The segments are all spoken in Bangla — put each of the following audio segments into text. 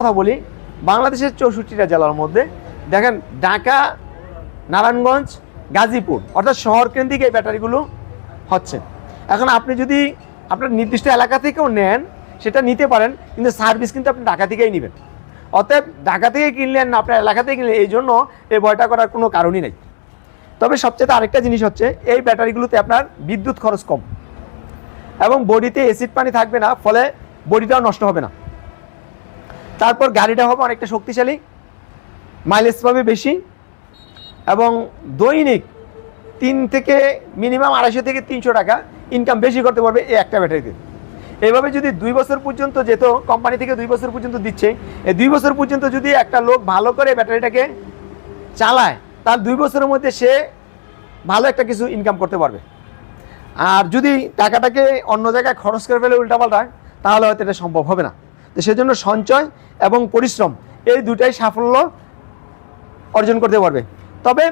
কথা বলি, বাংলাদেশের চৌষট্টিটা জেলার মধ্যে। দেখেন, ঢাকা, নারায়ণগঞ্জ, গাজীপুর, অর্থাৎ শহর কেন্দ্রিক এই ব্যাটারিগুলো হচ্ছে। এখন আপনি যদি আপনার নির্দিষ্ট এলাকা থেকেও নেন, সেটা নিতে পারেন, কিন্তু সার্ভিস কিন্তু আপনি ঢাকা থেকেই নেবেন। অতএব ঢাকা থেকে কিনলেন না, আপনার এলাকা থেকে কিনলেন, এই জন্য এই ভয়টা করার কোনো কারণই নেই। তবে সবচেয়ে আরেকটা জিনিস হচ্ছে, এই ব্যাটারিগুলোতে আপনার বিদ্যুৎ খরচ কম। এবং বডিতে অ্যাসিড পানি থাকবে না, ফলে বডিটাও নষ্ট হবে না। তারপর গাড়িটা হবে অনেকটা শক্তিশালী মাইলেজ পাবে বেশি এবং দৈনিক তিন থেকে মিনিমাম আড়াইশো থেকে তিনশো টাকা ইনকাম বেশি করতে পারবে এই একটা ব্যাটারিতে এভাবে যদি দুই বছর পর্যন্ত যেত কোম্পানি থেকে দুই বছর পর্যন্ত দিচ্ছে, এই দুই বছর পর্যন্ত যদি একটা লোক ভালো করে ব্যাটারিটাকে চালায় তার দুই বছরের মধ্যে সে ভালো একটা কিছু ইনকাম করতে পারবে। আর যদি টাকাটাকে অন্য জায়গায় খরচ করে ফেলে উল্টাপাল্টায় তাহলে হয়তো এটা সম্ভব হবে না। সেজন্য সঞ্চয় এবং পরিশ্রম এই দুটাই সাফল্য অর্জন করতে পারবে। তবে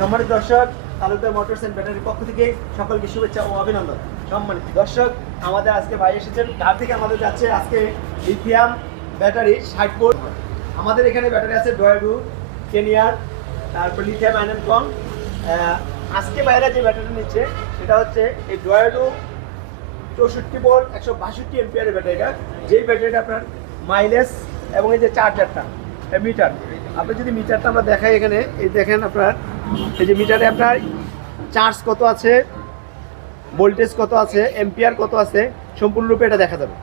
সম্মানিত দর্শক, তালুকদার মোটরস অ্যান্ড ব্যাটারির পক্ষ থেকে সকলকে শুভেচ্ছা ও অভিনন্দন। সম্মানিত দর্শক, আমাদের আজকে ভাই এসেছেন, তার থেকে আমাদের যাচ্ছে আজকে লিথিয়াম ব্যাটারি ষাট ভোল্ট। আমাদের এখানে ব্যাটারি আছে ডয়েডু কেনিয়ার, তারপর লিথিয়াম কম। আজকে বাইরে যে ব্যাটারি নিচ্ছে, সেটা হচ্ছে এই ডয়েডু চৌষট্টি ভোল্ট একশো বাষট্টি এমপিয়ারের ব্যাটারিটা যেই ব্যাটারিটা আপনার মাইলেজ এবং এই যে চার্জারটা মিটার আপনি যদি মিটারটা আমরা দেখাই এখানে, এই দেখেন আপনার, এই যে মিটারে আপনার চার্জ কত আছে ভোল্টেজ কত আছে এম্পিয়ার কত আছে, সম্পূর্ণরূপে এটা দেখা যাবে।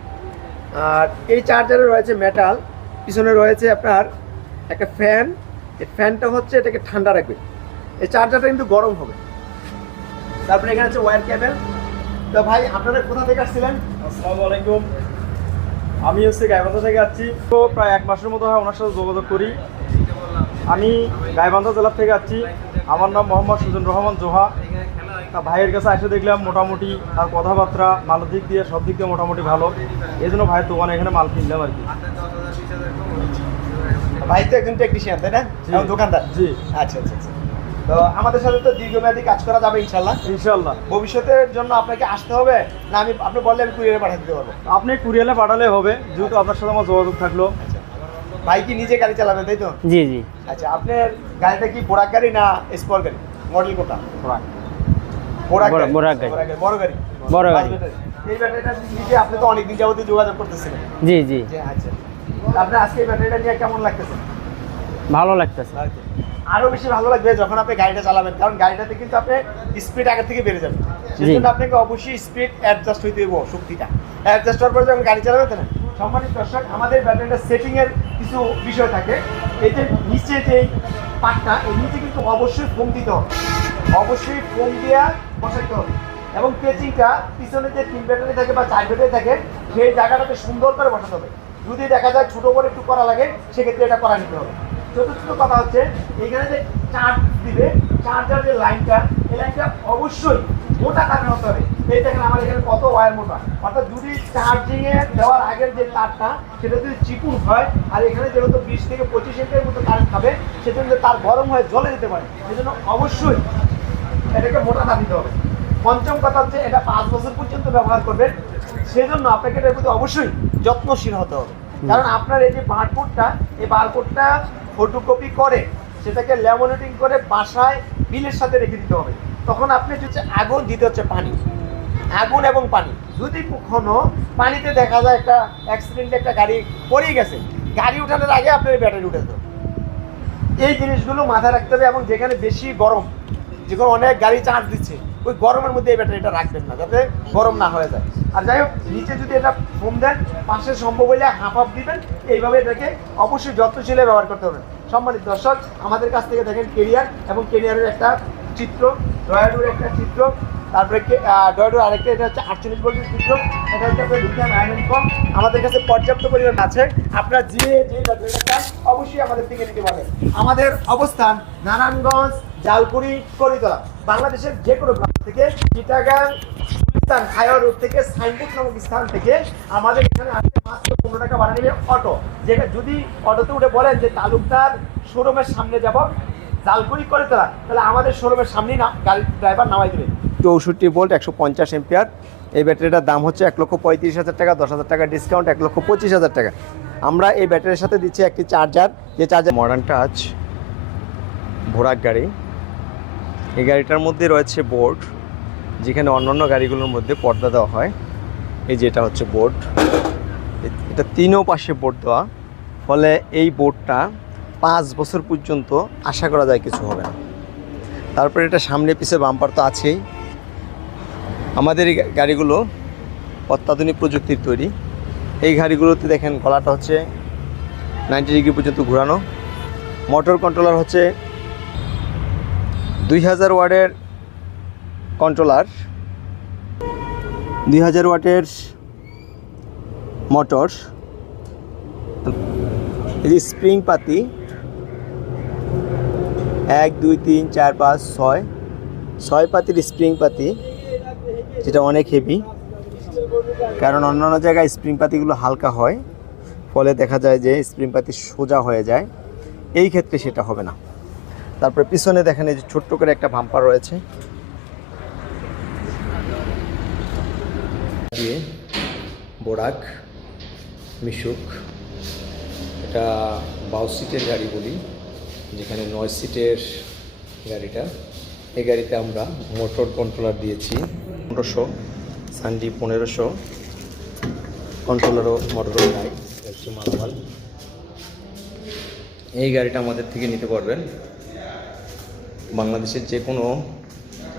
আর এই চার্জারে রয়েছে মেটাল পিছনে রয়েছে আপনার একটা ফ্যান এই ফ্যানটা হচ্ছে এটাকে ঠান্ডা রাখবে। এই চার্জারটা কিন্তু গরম হবে। তারপরে এখানে আছে ওয়্যার কেবল তো ভাই আপনারা কোথা থেকে আসছিলেন? আসসালামু আলাইকুম। আমি হচ্ছে গাইবান্ধা থেকে আসছি। তো প্রায় এক মাসের মতো হয় ওনার সাথে যোগাযোগ করি। আমি গাইবান্ধা জেলার থেকে আসছি। আমার নাম মোহাম্মদ সুজন রহমান জোহা। তা ভাইয়ের কাছে এসে দেখলাম মোটামুটি তার কথাবার্তা মালের দিক দিয়ে সব দিক দিয়ে মোটামুটি ভালো। এই জন্য ভাইয়ের দোকানে এখানে মাল কিনলাম আর কি। ভাই তো একজন টেকনিশিয়ান তাই না? দোকানদার। জি। আচ্ছা আচ্ছা আচ্ছা। তো আমাদের সাথে তো দীর্ঘমেয়াদী কাজ করা যাবে ইনশাল্লাহ ইনশাল্লাহ ভবিষ্যতের জন্য আপনাকে আসতে হবে। না আমি আপনি বললে আমি কুরিয়ারে পাঠিয়ে দিতে পারব। আপনি কুরিয়ালে পাঠালে হবে যেহেতু আপনার সাথে আমার যোগাযোগ থাকল। আচ্ছা। ভাই কি নিজে গাড়ি চালাবেন তাই তো? জি জি। আচ্ছা আপনার গাড়িটা কি বোরাক গাড়ি না স্পোর্ট গাড়ি? মডেল বোরাক। বোরাক- গাড়ি। বোরাক গাড়ি। বড় গাড়ি। বড় গাড়ি। এই ব্যাটারিটা নিজে আপনি তো অনেকদিন যাবতীয় যোগাযোগ করতেছিলেন জি জি। আচ্ছা। আপনার আজকে এই ব্যাটারিটা নিয়ে কেমন লাগতেছে? ভালো লাগতেছে। আরও বেশি ভালো লাগবে যখন আপনি গাড়িটা চালাবেন কারণ গাড়িটাতে কিন্তু আপনি স্পিড আগে থেকে বেড়ে যাবে। সেজন্য আপনাকে অবশ্যই স্পিড অ্যাডজাস্ট হইতে হবে শক্তিটা। অ্যাডজাস্ট হওয়ার পরে যখন গাড়ি চালাবেন না সম্মানিত দর্শক আমাদের ব্যাটারিটা সেটিং এর কিছু বিষয় থাকে। এই যে নিচে যে পাটটা এই নিচে কিন্তু অবশ্যই ফোম দিতে হবে। অবশ্যই ফোম দিয়া বসাইতে হবে। এবং পেচিংটা পিছনে যে তিন ব্যাটারি থাকে বা চার ব্যাটারি থাকে সেই জায়গাটাতে সুন্দর করে বসাতে হবে। যদি দেখা যায় ছোট করে একটু করা লাগে সেক্ষেত্রে এটা করা নিতে হবে। চতুর্থ কথা হচ্ছে এখানে যে চার্জ দিবে চার্জার যে লাইনটা এই লাইনটা অবশ্যই মোটা কাঠের হতে হবে। এই দেখেন আমার এখানে কত ওয়্যার মোটা। অর্থাৎ যদি চার্জিং এ দেওয়ার আগের যে তারটা সেটা যদি চিকুন হয় আর এখানে যেহেতু বিশ থেকে পঁচিশ এমপির মতো কারেন্ট খাবে সেজন্য তার গরম হয়ে জ্বলে যেতে পারে। সেজন্য অবশ্যই এটাকে মোটা তার দিতে হবে। পঞ্চম কথা হচ্ছে এটা পাঁচ বছর পর্যন্ত ব্যবহার করবেন। সেজন্য আপনাকে এটার প্রতি অবশ্যই যত্নশীল হতে হবে। কারণ আপনার এই যে বারকোডটা এই বারকোডটা ফটোকপি করে, সেটাকে ল্যামিনেটিং করে বাসায় বিলের সাথে রেখে দিতে হবে। তখন আপনি হচ্ছে আগুন দিতে হচ্ছে পানি। আগুন এবং পানি। যদি কখনো পানিতে দেখা যায় একটা অ্যাক্সিডেন্টে একটা গাড়ি পড়ে গেছে, গাড়ি উঠানোর আগে আপনার ব্যাটারি উঠে দেবে এই জিনিসগুলো মাথায় রাখতে হবে এবং যেখানে বেশি গরম, যেখানে অনেক গাড়ি চার্জ দিচ্ছে ওই গরমের মধ্যে এই ব্যাটারিটা রাখবেন না, যাতে গরম না হয়ে যায়। আর যাই হোক, নিচে যদি এটা ফোম দেন, পাশে সম্ভব হলে হাফ হাফ দিবেন। এইভাবে এটাকে অবশ্যই যত্নশীলে ব্যবহার করতে হবে। সম্মানিত দর্শক, আমাদের কাছ থেকে দেখেন কেরিয়ার এবং কেরিয়ারের একটা চিত্র, ডয়াডুর একটা চিত্র, তারপরে ডয়াডুর আরেকটা, এটা হচ্ছে আটচল্লিশ ভোল্টের চিত্র, এটা হচ্ছে আপনার লিথিয়াম আয়রন কম আমাদের কাছে পর্যাপ্ত পরিমাণ আছে। আপনারা যে যে ব্যাটারিটা অবশ্যই আমাদের থেকে নিতে পারবেন। আমাদের অবস্থান নারায়ণগঞ্জ জালকুড়ি করিতলা বাংলাদেশের যে কোনো প্রান্ত থেকে চিটাগাং স্থান হায়ার রোড থেকে সাইনবোর্ড নামক স্থান থেকে আমাদের এখানে আসতে মাত্র পনেরো টাকা ভাড়া নেবে অটো। যেটা যদি অটোতে উঠে বলেন যে, তালুকদার, শোরুমের সামনে যাব জালকুড়ি করে তোলা, তাহলে আমাদের শোরুমের সামনেই না, গাড়ি ড্রাইভার নামাই দেবে। চৌষট্টি ভোল্ট, একশো পঞ্চাশ এম্পিয়ার। এই ব্যাটারিটার দাম হচ্ছে এক লক্ষ পঁয়ত্রিশ হাজার টাকা, দশ হাজার টাকা ডিসকাউন্ট এক লক্ষ পঁচিশ হাজার টাকা। আমরা এই ব্যাটারির সাথে দিচ্ছি একটি চার্জার যে চার্জার মডার্ন টাচ ভোরাক গাড়ি। এই গাড়িটার মধ্যে রয়েছে বোর্ড, যেখানে অন্যান্য গাড়িগুলোর মধ্যে পর্দা দেওয়া হয়। এই যে এটা হচ্ছে বোর্ড। এটা তিনও পাশে বোর্ড দেওয়া। ফলে এই বোর্ডটা পাঁচ বছর পর্যন্ত আশা করা যায় কিছু হবে না। তারপরে এটা সামনে পিছে বাম্পার তো আছেই। আমাদের এই গাড়িগুলো অত্যাধুনিক প্রযুক্তির তৈরি। এই গাড়িগুলোতে দেখেন গলাটা হচ্ছে নাইনটি ডিগ্রি পর্যন্ত ঘোরানো। মোটর কন্ট্রোলার হচ্ছে দুই হাজার ওয়ার্ডের কন্ট্রোলার দুই হাজার ওয়াটের মোটর এই যে স্প্রিং পাতি, এক, দুই, তিন, চার, পাঁচ, ছয় ছয় পাতির স্প্রিং পাতি, যেটা অনেক হেভি কারণ অন্যান্য জায়গায় স্প্রিং পাতিগুলো হালকা হয়, ফলে দেখা যায় যে স্প্রিং পাতি সোজা হয়ে যায়, এই ক্ষেত্রে সেটা হবে না। তারপরে পিছনে দেখেন এই যে ছোট্ট করে একটা ভাম্পার রয়েছে। দিয়ে বোরাক, মিশুক, এটা বাউ সিটের গাড়ি বলি, যেখানে নয় সিটের গাড়িটা। এই গাড়িতে আমরা মোটর কন্ট্রোলার দিয়েছি, পনেরোশো সানডি পনেরোশো। কন্ট্রোলারও মোটরও নাই হচ্ছে মালামাল এই গাড়িটা আমাদের থেকে নিতে পারবেন। বাংলাদেশের যে কোনো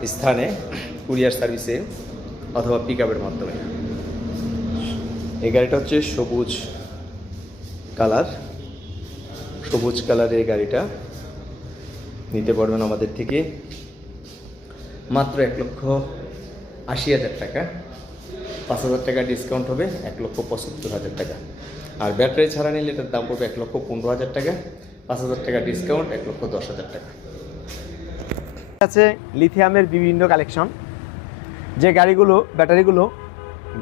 স্থানে কুরিয়ার সার্ভিসে অথবা পিক আপের মাধ্যমে। এই গাড়িটা হচ্ছে সবুজ কালার। সবুজ কালারের এই গাড়িটা নিতে পারবেন আমাদের থেকে মাত্র এক লক্ষ আশি হাজার টাকা। পাঁচ হাজার টাকা ডিসকাউন্ট হবে, এক লক্ষ পঁচাত্তর হাজার টাকা। আর ব্যাটারি ছাড়া নিলে এটার দাম পড়বে এক লক্ষ পনেরো হাজার টাকা। পাঁচ হাজার টাকা ডিসকাউন্ট এক লক্ষ দশ হাজার টাকা। আছে লিথিয়ামের বিভিন্ন কালেকশন যে গাড়িগুলো, ব্যাটারিগুলো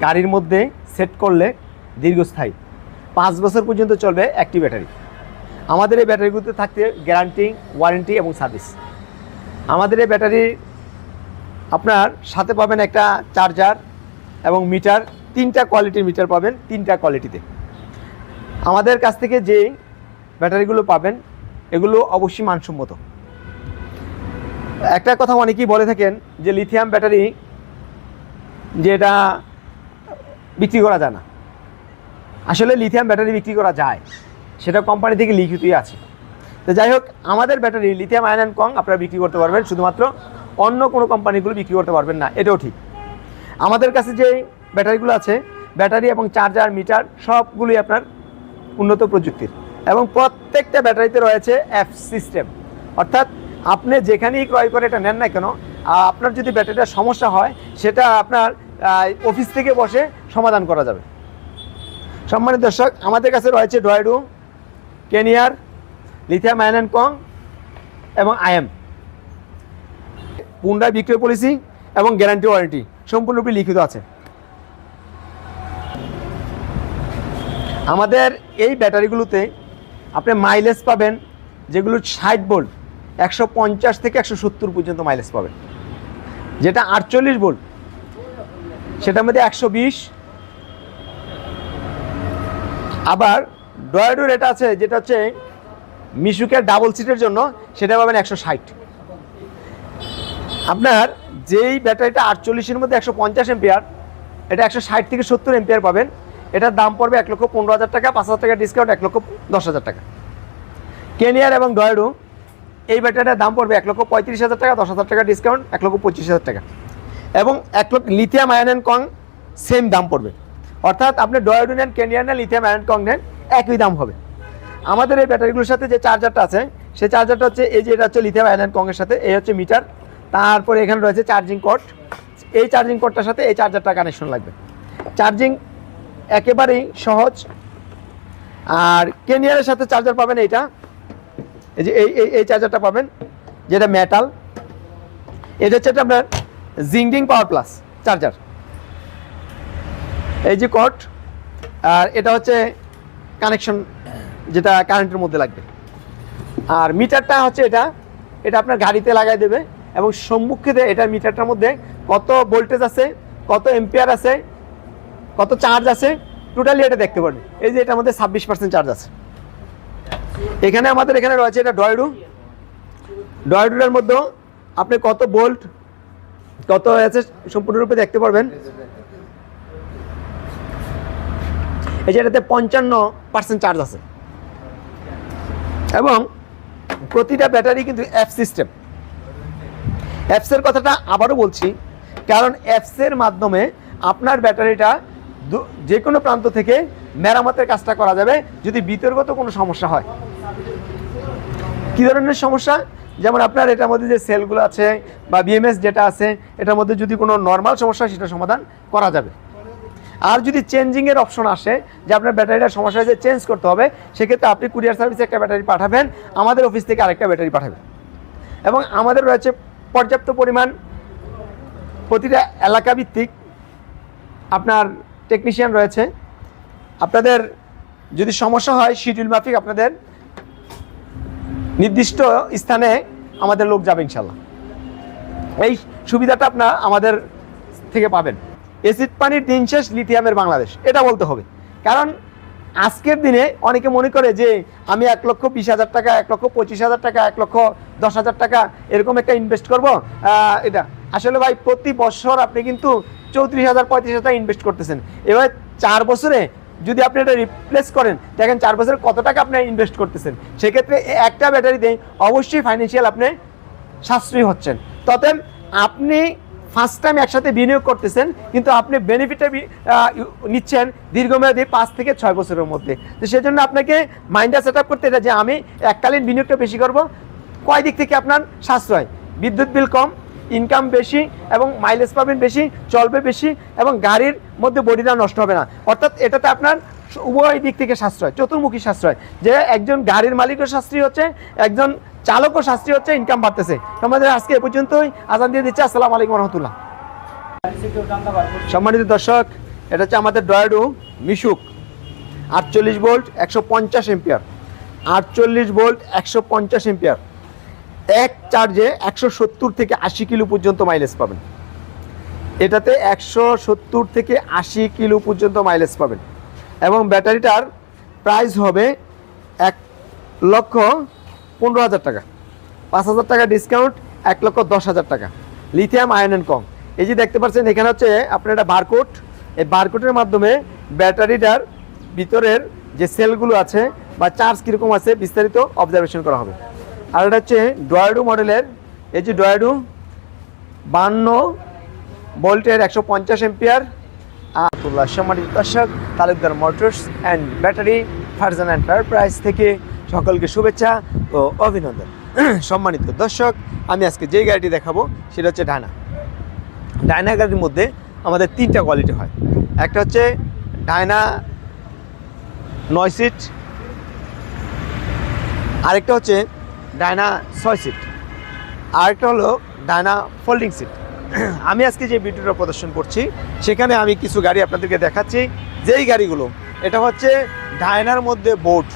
গাড়ির মধ্যে সেট করলে দীর্ঘস্থায়ী। পাঁচ বছর পর্যন্ত চলবে একটি ব্যাটারি আমাদের এই ব্যাটারিগুলোতে থাকতে গ্যারান্টি ওয়ারেন্টি এবং সার্ভিস আমাদের এই ব্যাটারি আপনার সাথে পাবেন একটা চার্জার এবং মিটার তিনটা কোয়ালিটির মিটার পাবেন, তিনটা কোয়ালিটিতে আমাদের কাছ থেকে যে ব্যাটারিগুলো পাবেন, এগুলো অবশ্যই মানসম্মত। একটা কথা অনেকেই বলে থাকেন যে লিথিয়াম ব্যাটারি যে এটা বিক্রি করা যায় না। আসলে লিথিয়াম ব্যাটারি বিক্রি করা যায়, সেটা কোম্পানি থেকে লিখিতই আছে। তো যাই হোক, আমাদের ব্যাটারি লিথিয়াম আয়ন অ্যান্ড কং আপনারা বিক্রি করতে পারবেন, শুধুমাত্র অন্য কোনো কোম্পানিগুলো বিক্রি করতে পারবেন না, এটাও ঠিক। আমাদের কাছে যে ব্যাটারিগুলো আছে ব্যাটারি এবং চার্জার মিটার সবগুলোই আপনার উন্নত প্রযুক্তির। এবং প্রত্যেকটা ব্যাটারিতে রয়েছে অ্যাপ সিস্টেম অর্থাৎ আপনি যেখানেই ক্রয় করে এটা নেন না কেন আপনার যদি ব্যাটারিটার সমস্যা হয়, সেটা আপনার অফিস থেকে বসে সমাধান করা যাবে। সম্মানিত দর্শক, আমাদের কাছে রয়েছে ডয়েডু কেনিয়ার, লিথিয়াম আয়ন অ্যান্ড কং এবং আইএম পুনরায় বিক্রয় পলিসি এবং গ্যারান্টি ওয়ারেন্টি সম্পূর্ণরূপে লিখিত আছে। আমাদের এই ব্যাটারিগুলোতে আপনি মাইলেজ পাবেন, যেগুলো ষাট ভোল্ট একশো পঞ্চাশ থেকে একশো সত্তর পর্যন্ত মাইলেজ পাবেন যেটা আটচল্লিশ ভোল্ট সেটার মধ্যে একশো বিশ। আবার ডয়েডোর এটা আছে, যেটা হচ্ছে মিশুকের ডাবল সিটের জন্য, সেটা পাবেন একশো ষাট। আপনার যেই ব্যাটারিটা আটচল্লিশের মধ্যে একশো পঞ্চাশ এম্পিয়ার এটা একশো ষাট থেকে সত্তর এম্পিয়ার পাবেন। এটার দাম পড়বে এক লক্ষ পনেরো হাজার টাকা, পাঁচ হাজার টাকা ডিসকাউন্ট এক লক্ষ দশ হাজার টাকা। কেনিয়ার এবং ডয়েডো এই ব্যাটারিটার দাম পড়বে এক লক্ষ পঁয়ত্রিশ হাজার টাকা, দশ হাজার টাকা ডিসকাউন্ট এক লক্ষ পঁচিশ হাজার টাকা। এবং এক লক্ষ লিথিয়াম আয়ন অ্যান্ড কং সেম দাম পড়বে। অর্থাৎ আপনি ডয়েডো নেন কেনিয়ার নেন লিথিয়াম আয়ন কং নেন, একই দাম হবে। আমাদের এই ব্যাটারিগুলোর সাথে যে চার্জারটা আছে, সেই চার্জারটা হচ্ছে, এই যে এটা হচ্ছে লিথিয়াম আয়ন অ্যান্ড কংয়ের সাথে, এই হচ্ছে মিটার তারপরে এখানে রয়েছে চার্জিং কর্ড এই চার্জিং কর্ডটার সাথে এই চার্জারটা কানেকশন লাগবে। চার্জিং একেবারেই সহজ। আর কেনিয়ারের সাথে চার্জার পাবেন এইটা এই যে, এই, এই- এই চার্জারটা পাবেন, যেটা মেটাল এটা হচ্ছে আপনার জিংডিং পাওয়ার প্লাস চার্জার এই যে কট আর এটা হচ্ছে কানেকশন যেটা কারেন্টের মধ্যে লাগবে। আর মিটারটা হচ্ছে এটা এটা আপনার গাড়িতে লাগাই দেবে এবং সম্মুখে এটা মিটারটার মধ্যে কত ভোল্টেজ আছে, কত এম্পিয়ার আছে, কত চার্জ আছে টোটালি এটা দেখতে পারবেন। এই যে এটার মধ্যে ছাব্বিশ পার্সেন্ট চার্জ আছে। এখানে আমাদের এখানে রয়েছে এটা ডয়ডু ডয়ডুটার মধ্যে আপনি কত বোল্ট, কত আছে সম্পূর্ণরূপে দেখতে পারবেন। এই যে এটাতে পঞ্চান্ন পার্সেন্ট চার্জ আছে। এবং প্রতিটা ব্যাটারি কিন্তু অ্যাপ সিস্টেম অ্যাপসের কথাটা আবারও বলছি, কারণ অ্যাপসের মাধ্যমে আপনার ব্যাটারিটা যে কোনো প্রান্ত থেকে মেরামতের কাজটা করা যাবে, যদি বিতর্গত কোনো সমস্যা হয়। কী ধরনের সমস্যা? যেমন আপনার এটার মধ্যে যে সেলগুলো আছে বা বিএমএস যেটা আছে, এটার মধ্যে যদি কোনো নর্মাল সমস্যা সেটা সমাধান করা যাবে। আর যদি চেঞ্জিংয়ের অপশন আসে, যে আপনার ব্যাটারিটার সমস্যা হয়েছে চেঞ্জ করতে হবে, সেক্ষেত্রে আপনি কুরিয়ার সার্ভিসে একটা ব্যাটারি পাঠাবেন, আমাদের অফিস থেকে আরেকটা ব্যাটারি পাঠাবেন। এবং আমাদের রয়েছে পর্যাপ্ত পরিমাণ প্রতিটা এলাকা ভিত্তিক আপনার টেকনিশিয়ান রয়েছে। আপনাদের যদি সমস্যা হয় শিডিউল মাফিক আপনাদের নির্দিষ্ট স্থানে আমাদের লোক যাবে ইনশাল্লাহ এই সুবিধাটা আপনার আমাদের থেকে পাবেন। এসিড পানির দিন শেষ, লিথিয়ামের বাংলাদেশ। এটা বলতে হবে। কারণ আজকের দিনে অনেকে মনে করে যে আমি এক লক্ষ বিশ হাজার টাকা, এক লক্ষ পঁচিশ হাজার টাকা, এক লক্ষ দশ হাজার টাকা এরকম একটা ইনভেস্ট করব। এটা। আসলে ভাই, প্রতি বছর আপনি কিন্তু চৌত্রিশ হাজার, পঁয়ত্রিশ হাজার ইনভেস্ট করতেছেন। এবার চার বছরে যদি আপনি এটা রিপ্লেস করেন, দেখেন চার বছরে কত টাকা আপনি ইনভেস্ট করতেছেন। সেক্ষেত্রে একটা ব্যাটারিতে অবশ্যই ফাইন্যান্সিয়াল আপনি সাশ্রয়ী হচ্ছেন। তবে আপনি ফার্স্ট টাইম একসাথে বিনিয়োগ করতেছেন, কিন্তু আপনি বেনিফিটটা নিচ্ছেন দীর্ঘমেয়াদী পাঁচ থেকে ছয় বছরের মধ্যে। তো সেজন্য আপনাকে মাইন্ডটা সেট আপ করতে এটা যে আমি এককালীন বিনিয়োগটা বেশি করব কয় দিক থেকে আপনার সাশ্রয়? বিদ্যুৎ বিল কম ইনকাম বেশি এবং মাইলেজ পাবেন বেশি, চলবে বেশি এবং গাড়ির মধ্যে বডিটা নষ্ট হবে না। অর্থাৎ এটাতে আপনার উভয় দিক থেকে সাশ্রয়, চতুর্মুখী সাশ্রয়, যে একজন গাড়ির মালিকও শাস্ত্রী হচ্ছে, একজন চালকও শাস্ত্রী হচ্ছে ইনকাম বাড়তেছে। আমাদের আজকে এ পর্যন্তই, আজান দিয়ে দিচ্ছে, আসসালামু আলাইকুম রহমতুল্লাহ। সম্মানিত দর্শক, এটা হচ্ছে আমাদের ডয়াডু মিশুক। আটচল্লিশ ভোল্ট, একশো পঞ্চাশ এম্পিয়ার আটচল্লিশ ভোল্ট, একশো পঞ্চাশ এম্পিয়ার এক চার্জে একশো সত্তর থেকে আশি কিলো পর্যন্ত মাইলেজ পাবেন। এটাতে একশো সত্তর থেকে আশি কিলো পর্যন্ত মাইলেজ পাবেন। এবং ব্যাটারিটার প্রাইস হবে এক লক্ষ পনেরো হাজার টাকা। পাঁচ হাজার টাকা ডিসকাউন্ট এক লক্ষ দশ হাজার টাকা। লিথিয়াম আয়ন অ্যান্ড কম এই যে দেখতে পাচ্ছেন, এখানে হচ্ছে আপনার একটা বারকোড এই বারকোডের মাধ্যমে ব্যাটারিটার ভিতরের যে সেলগুলো আছে বা চার্জ কীরকম আছে বিস্তারিত অবজারভেশন করা হবে। আর এটা হচ্ছে ডয়াডু মডেলের, এই যে ডয়াডু বান্ন ভোল্টের একশো পঞ্চাশ এম্পিয়ার আতুল্লাহ সম্মানিত দর্শক, Talukdar motors and battery Farzan enterprise থেকে সকলকে শুভেচ্ছা ও অভিনন্দন। সম্মানিত দর্শক, আমি আজকে যে গাড়িটি দেখাবো, সেটা হচ্ছে ডায়না। ডায়না গাড়ির মধ্যে আমাদের তিনটা কোয়ালিটি হয়। একটা হচ্ছে ডায়না নয় সিট আরেকটা হচ্ছে ডায়না ছয় সিট আরেকটা হলো ডায়না ফোল্ডিং সিট আমি আজকে যে ভিডিওটা প্রদর্শন করছি, সেখানে আমি কিছু গাড়ি আপনাদেরকে দেখাচ্ছি। যেই গাড়িগুলো, এটা হচ্ছে ডায়নার মধ্যে বোট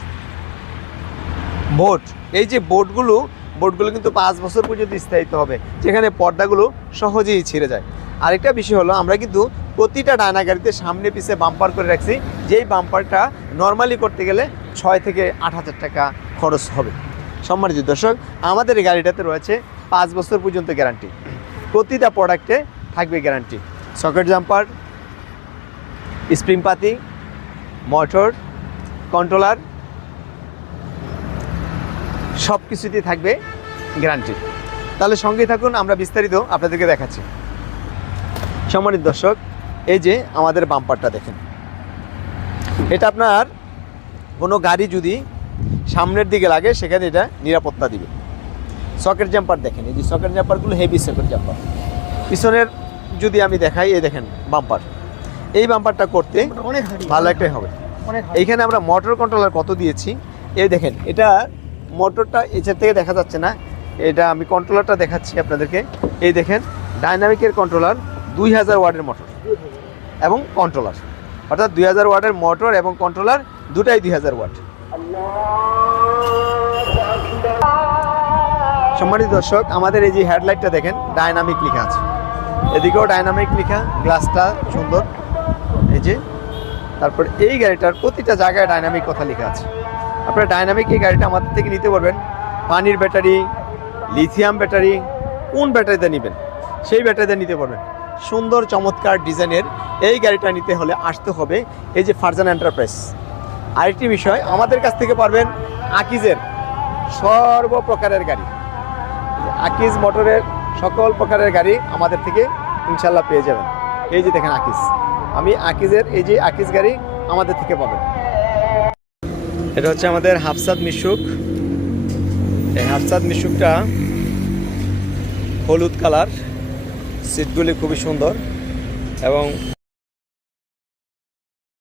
বোট এই যে বোটগুলো বোটগুলো কিন্তু পাঁচ বছর পর্যন্ত স্থায়িত হবে। যেখানে পর্দাগুলো সহজেই ছিঁড়ে যায়। আরেকটা বিষয় হলো, আমরা কিন্তু প্রতিটা ডায়না গাড়িতে সামনে পিছে বাম্পার করে রাখছি। যেই বাম্পারটা নর্মালি করতে গেলে ছয় থেকে আট হাজার টাকা খরচ হবে। সম্মানিত দর্শক, আমাদের এই গাড়িটাতে রয়েছে পাঁচ বছর পর্যন্ত গ্যারান্টি। প্রতিটা প্রোডাক্টে থাকবে গ্যারান্টি। সকেট জাম্পার, স্প্রিং পাতি, মোটর, কন্ট্রোলার সব কিছুতেই থাকবে গ্যারান্টি। তাহলে সঙ্গে থাকুন, আমরা বিস্তারিত আপনাদেরকে দেখাচ্ছি। সম্মানিত দর্শক, এই যে আমাদের বাম্পারটা দেখেন। এটা আপনার কোনো গাড়ি যদি সামনের দিকে লাগে সেখানে এটা নিরাপত্তা দিবে। সকেট জাম্পার দেখেন এই যে সকেট জাম্পারগুলো হেভি সকেট জাম্পার। পিছনের যদি আমি দেখাই এই দেখেন বাম্পার। এই বাম্পারটা করতে অনেক ভালো একটাই হবে। এইখানে আমরা মোটর কন্ট্রোলার কত দিয়েছি? এই দেখেন এটা মোটরটা এটার থেকে দেখা যাচ্ছে না। এটা আমি কন্ট্রোলারটা দেখাচ্ছি আপনাদেরকে। এই দেখেন ডাইনামিকের কন্ট্রোলার দুই হাজার ওয়ার্ডের মোটর এবং কন্ট্রোলার অর্থাৎ দুই হাজার ওয়ার্ডের মোটর এবং কন্ট্রোলার দুটাই দুই হাজার ওয়াট। সম্মানিত দর্শক, আমাদের এই যে হেডলাইটটা দেখেন, ডাইনামিক লেখা আছে। এদিকেও ডাইনামিক লেখা, গ্লাসটা সুন্দর। এই যে, তারপর এই গাড়িটার প্রতিটা জায়গায় ডাইনামিক কথা লেখা আছে। আপনারা ডাইনামিক এই গাড়িটা আমাদের থেকে নিতে পারবেন। পানির ব্যাটারি, লিথিয়াম ব্যাটারি, কোন ব্যাটারিতে নেবেন, সেই ব্যাটারিতে নিতে পারবেন। সুন্দর, চমৎকার ডিজাইনের এই গাড়িটা নিতে হলে আসতে হবে। এই যে ফারজান এন্টারপ্রাইজ। আরেকটি বিষয়, আমাদের কাছ থেকে পারবেন আকিজের সর্ব প্রকারের গাড়ি। আকিজ মোটরের সকল প্রকারের গাড়ি আমাদের থেকে ইনশাল্লাহ পেয়ে যাবেন। এই যে দেখেন আকিজ। আমি আকিজের এই যে আকিজ গাড়ি আমাদের থেকে পাবেন। এটা হচ্ছে আমাদের হাফসাদ মিশুক। এই হাফসাদ মিশুকটা হলুদ কালার। সিটগুলি খুবই সুন্দর এবং